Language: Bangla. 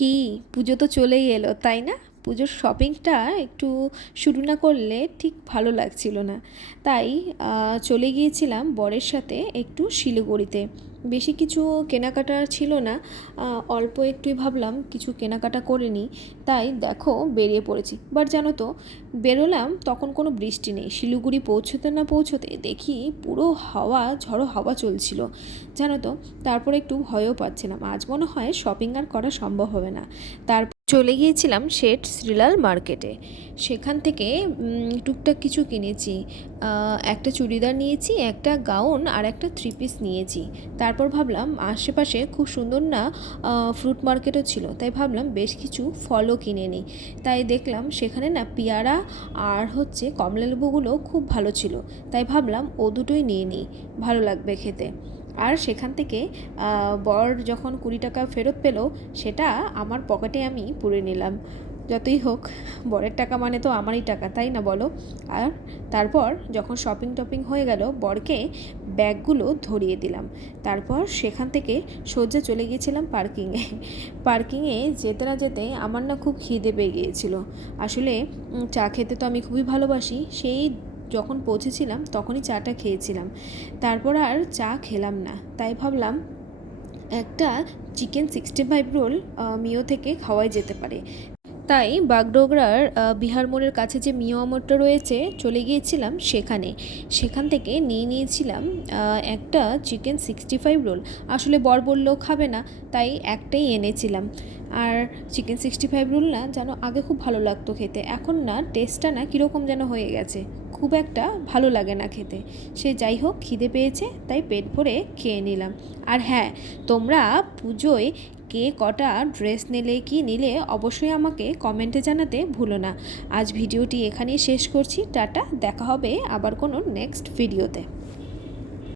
কি পুজো তো চলেই এলো, তাই না? পুজোর শপিংটা একটু শুরু না করলে ঠিক ভালো লাগছিল না। তাই চলে গিয়েছিলাম বরের সাথে একটু শিলিগুড়িতে। বেশি কিছু কেনাকাটা ছিল না, অল্প একটুই ভাবলাম কিছু কেনাকাটা করে নিই। তাই দেখো বেরিয়ে পড়েছি। বাট জানো তো, বেরোলাম তখন কোনো বৃষ্টি নেই। শিলিগুড়ি পৌঁছতে না পৌঁছতে দেখি পুরো হাওয়া, ঝড়ো হাওয়া চলছিল, জানো তো। তারপরে একটু ভয়ও পাচ্ছিলাম, আজ মনে হয় শপিং আর করা সম্ভব হবে না। তারপর চলে গিয়েছিলাম শেঠ শ্রীলাল মার্কেটে। সেখান থেকে টুকটাক কিছু কিনেছি। একটা চুড়িদার নিয়েছি, একটা গাউন আর একটা থ্রি পিস নিয়েছি। তারপর ভাবলাম আশেপাশে খুব সুন্দর না ফ্রুট মার্কেটও ছিল, তাই ভাবলাম বেশ কিছু ফলও কিনে নিই। তাই দেখলাম সেখানে না পেয়ারা আর হচ্ছে কমলালেবুগুলো খুব ভালো ছিল, তাই ভাবলাম ও দুটোই নিয়ে নিই, ভালো লাগবে খেতে। আর সেখান থেকে বর যখন 20 টাকা ফেরত পেল, সেটা আমার পকেটে আমি পুরে নিলাম। যতই হোক, বরের টাকা মানে তো আমারই টাকা, তাই না বলো? আর তারপর যখন শপিং টপিং হয়ে গেল, বরকে ব্যাগগুলো ধরিয়ে দিলাম। তারপর সেখান থেকে সোজা চলে গিয়েছিলাম পার্কিংয়ে। পার্কিংয়ে যেতে না যেতে আমার না খুব খিদে পেয়ে গিয়েছিল। আসলে চা খেতে তো আমি খুবই ভালোবাসি। সেই যখন পৌঁছেছিলাম তখনই চাটা খেয়েছিলাম, তারপর আর চা খেলাম না। তাই ভাবলাম একটা চিকেন 65 রোল মিও থেকে খাওয়াই যেতে পারে। তাই বাগডোগরার বিহার মোড়ের কাছে যে মিও মোড়টা রয়েছে, চলে গিয়েছিলাম সেখানে। সেখান থেকে নিয়ে নিয়েছিলাম একটা চিকেন 65 রোল। আসলে বর বললেও খাবে না, তাই একটাই এনেছিলাম। আর চিকেন 65 রোল না যেন আগে খুব ভালো লাগতো খেতে, এখন না টেস্টটা না কীরকম যেন হয়ে গেছে, খুব একটা ভালো লাগে না খেতে। সে যাই হোক, খিদে পেয়েছে তাই পেট ভরে খেয়ে নিলাম। আর হ্যাঁ, তোমরা পুজোয় কে কটা ড্রেস নিলে কি নিলে অবশ্যই আমাকে কমেন্টে জানাতে ভুলো না। আজ ভিডিওটি এখানেই শেষ করছি। টাটা, দেখা হবে আবার কোনো নেক্সট ভিডিওতে।